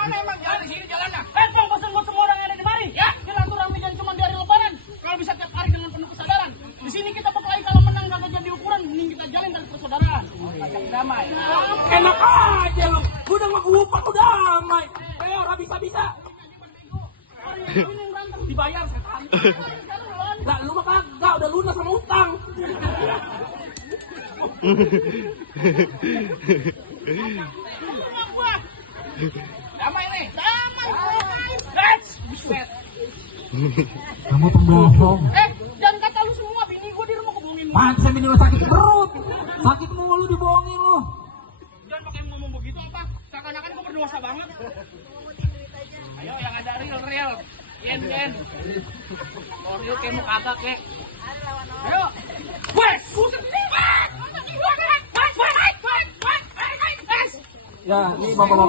Mana emang jalan di sini jalannya? Bang, bosan buat semua orang yang ada di mari. Ya. Silaturahmi jangan cuma di hari lebaran. Kalau bisa tiap hari dengan penuh kesadaran. Di sini kita berkelahi kalau menang gak jadi ukuran, mending kita jalin dari persaudaraan. Macam damai. Enak aja lu. Udah mau gupak udah damai. Ayo, bisa. Dibayar setan. Lah lu mah kagak udah lunas sama utang. Damai nih. Buset. Kamu pembohong. Jangan kata lu semua, bini gue di rumah kebohongin lu. Pansen ini lu sakit perut. Sakit mulu dibohongin lu. Jangan pakai ngomong begitu apa? Seakan-akan gue berdosa banget. Ayo yang ada real. Yen. Oh, real kayak mau kagak kek. Ayo. Wes, buset nih. Ya, ini bapak-bapak